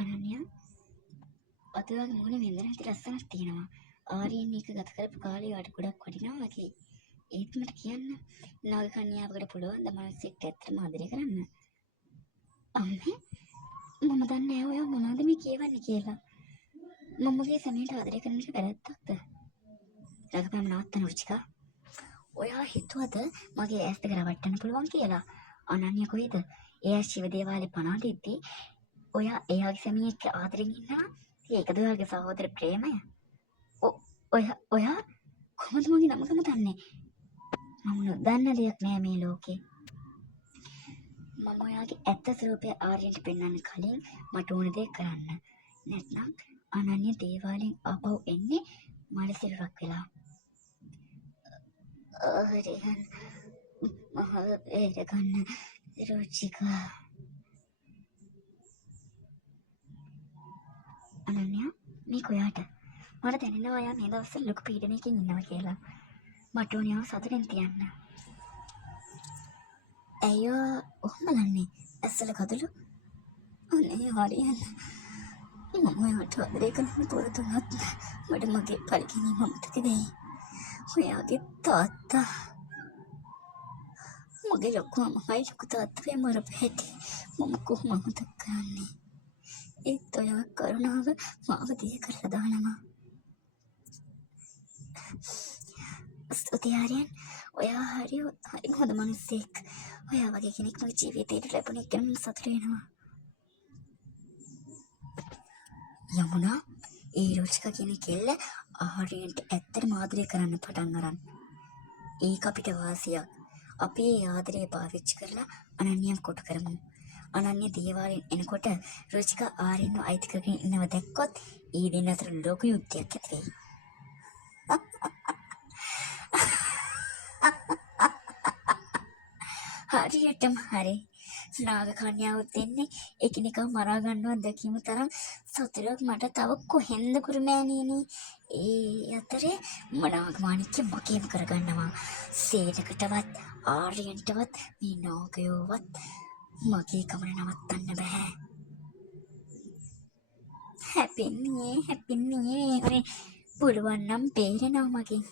අනන්‍ය අද වගේ මොන වෙන්දන හිත ලස්සනක් තියෙනවා. ආර්යයන් එක ගත කරපු කාලේ වට ගොඩක් වටිනවා වගේ. ඒත් මට කියන්න නාග කන්‍යාවකට පුළුවන් ද මනසෙක් ඇත්තටම ආදරය කරන්න? අම්මේ මම දන්නේ නැහැ ඔයා මොනවද මේ කියවන්නේ කියලා. මමගේ සමයට ආදරය කරන එක වැරද්දක්ද? රඟපෑම නවත්තන්න රුචිකා. ඔයා හිතුවද මගේ ඇස් දෙක රවට්ටන්න පුළුවන් කියලා? අනන්‍ය කොයිද? එයා ශිව දේවාලේ පණ අදිද්දී ඔයා එයාගේ සැමියෙක් ආදරෙන් ඉන්නවා. ඒකද ඔයාගේ සහෝදර ප්‍රේමය? ඔයා කොහොමද මගේ නමකම දන්නේ? මම නොදන්න දෙයක් නෑ මේ ලෝකේ. මම ඔයාගේ ඇත්ත ස්වරූපය ආර්යන්ට පෙන්වන්න කලින් මට ඕන දේ කරන්න. නැත්නම් අනන්‍ය දේවාලෙන් ආපහු එන්නේ මල සිරුරක් වෙලා. ආර්යන් මහ වේර ගන්න රුචිකා. අනන්‍ය මේ කොයාට මට දැනෙනවා යා මේ දවස්වල ලොකු පීඩනයකින් ඉන්නවා කියලා. මට ඕනේ ආව සතුටින් තියන්න. ඇයෝ ඔහොම බලන්නේ ඇස්සල කදලු. අනේ හරියන්න. මම ඔයාට ආදරය කරන්න පුරුදුනොත් මට මගේ පරිගැනීම අමතක වෙයි. ඔයාගේ තාත්තා මගේ ලොකුම මයි ලොකු තාත්තා මරපු හැටි මම කොහොම අමතක කරන්නේ? ඒත් ඔයා කරුණාව මාව දිය කරලා දානවා. ස්තුතියි ආර්යන්. ඔයා හරිම හොඳ මිනිස්සෙක්. ඔයා වගේ කෙනෙක් මගේ ජීවිතේට ලැබුණ එක නම් සතුටු වෙනවා. යමුනා ඒ රුචිකා කියන කෙල්ල ආර්යන්ට ඇත්තටම ආදරය කරන්න පටන් අරන්. ඒක අපිට වාසියක්. අපි ඒ ආදරය පාවිච්චි කරලා අනන්‍යව කොටු කරමු. අනන්‍ය දේවාලෙන් එනකොට රුචිකා ආර්යන්ව අයිති කරගෙන ඉන්නව දැක්කොත් ඒ දෙන්න අතර ලොකු යුද්ධයක් ඇති වෙයි. හරියටම හරි. නාග කන්‍යාව දෙන්නේ එකිනෙකව මරා ගන්නවා දැකීම තරම් සතුටක් මට තව කොහෙන්ද කුරුමෑණියනි. ඒ අතරේ මනාග මාණික්‍ය මගේම කරගන්නවා. සේනකටවත් ආර්යන්ටවත් මේ නාගයෝවත් මගේ ගමන නවත්තන්න බෑ. හැපෙන්නේ පුළුවන් නම් බේරෙනවා මගෙන්.